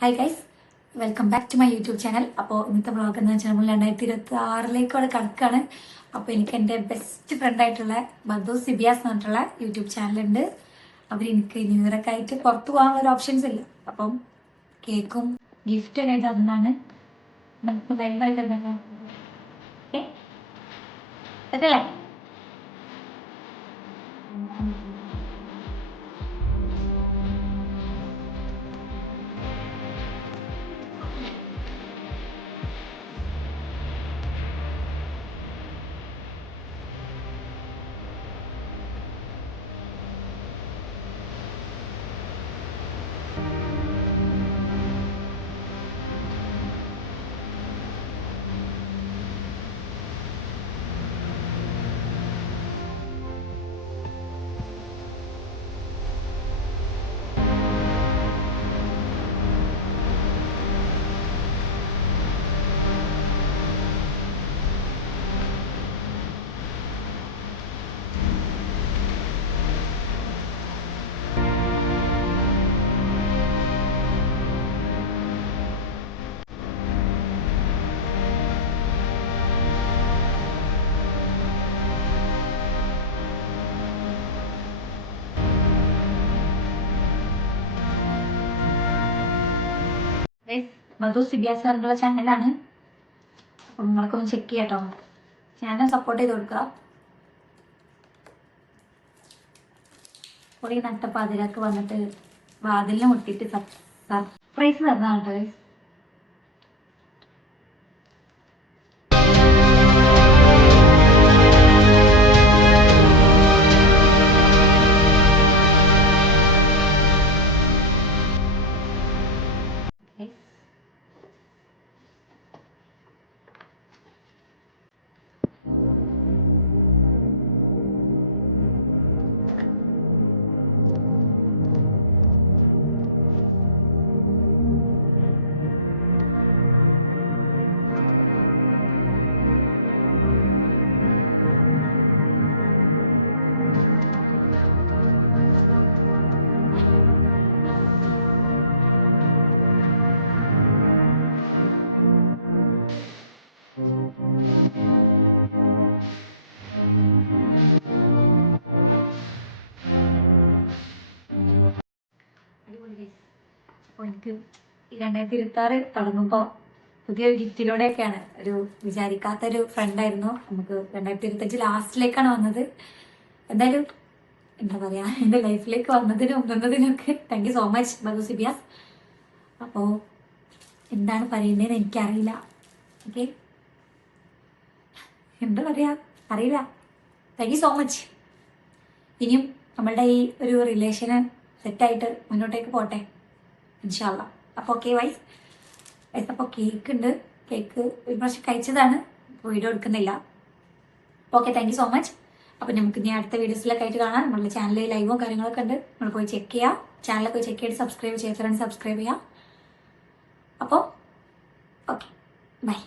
Hi guys, welcome back to my YouTube channel. അപ്പോൾ ഇന്നത്തെ vlog എന്ന് വെച്ചാൽ നമ്മൾ 2026 കടക്കാണ്. അപ്പോൾ എനിക്ക് എൻ്റെ ബെസ്റ്റ് ഫ്രണ്ടായിട്ടുള്ള ബദു സിബിയാസ് എന്ന് പറഞ്ഞിട്ടുള്ള യൂട്യൂബ് ചാനലുണ്ട്. അവർ എനിക്ക് ന്യൂ ഇയർ ഒക്കെ ആയിട്ട് പുറത്ത് പോകാനുള്ള ഒരു ഓപ്ഷൻസ് ഇല്ല. അപ്പം കേക്കും ഗിഫ്റ്റ് ഒക്കെ ആയിട്ട് അതാണ് നമുക്ക് ഭയങ്കരമായിട്ട് സെറ്റല്ലേ. മധു സിബിയാസ് പറഞ്ഞിട്ടുള്ള ചാനലാണ്. അപ്പം നിങ്ങളൊക്കെ ഒന്ന് ചെക്ക് ചെയ്യാട്ടോ. ചാനൽ സപ്പോർട്ട് ചെയ്ത് കൊടുക്കുക. കുറേ നട്ടപ്പാതിരാക്ക് വന്നിട്ട് വാതിലിന് മുട്ടിയിട്ട് സർപ്രൈസ് തന്നതാണ് കേട്ടോ. അപ്പോൾ എനിക്ക് 2026 തുടങ്ങുമ്പോൾ പുതിയൊരു ഗിഫ്റ്റിലൂടെയൊക്കെയാണ്. ഒരു വിചാരിക്കാത്തൊരു ഫ്രണ്ടായിരുന്നു. നമുക്ക് 2025 ലാസ്റ്റിലേക്കാണ് വന്നത്. എന്തായാലും എന്താ പറയുക, എൻ്റെ ലൈഫിലേക്ക് വന്നതിനൊക്കെ താങ്ക് യു സോ മച്ച് ബദു സിബിയാസ്. അപ്പോൾ എന്താണ് പറയേണ്ടതെന്ന് എനിക്കറിയില്ല. ഓക്കെ, എന്താ പറയുക അറിയില്ല. Thank you so much. ഇനിയും നമ്മളുടെ ഈ ഒരു റിലേഷന് സെറ്റായിട്ട് മുന്നോട്ടേക്ക് പോട്ടെ ഇൻഷാ അള്ളാ. അപ്പോൾ ഓക്കെ വൈസ്. അപ്പോൾ കേക്ക് ഉണ്ട്. കേക്ക് ഒരു പ്രാവശ്യം കഴിച്ചതാണ്, വീഡിയോ എടുക്കുന്നില്ല. Okay, thank you so much. അപ്പോൾ നമുക്ക് ഇനി അടുത്ത വീഡിയോസിലൊക്കെ ആയിട്ട് കാണാം. നമ്മളുടെ ചാനലിൽ ലൈവും കാര്യങ്ങളൊക്കെ ഉണ്ട്. നമ്മൾ പോയി ചെക്ക് ചെയ്യുക. ചാനലൊക്കെ പോയി ചെക്ക് ചെയ്തിട്ട് സബ്സ്ക്രൈബ് ചെയ്യാത്തവരാണ് സബ്സ്ക്രൈബ് ചെയ്യുക. അപ്പോൾ ഓക്കെ, ബൈ.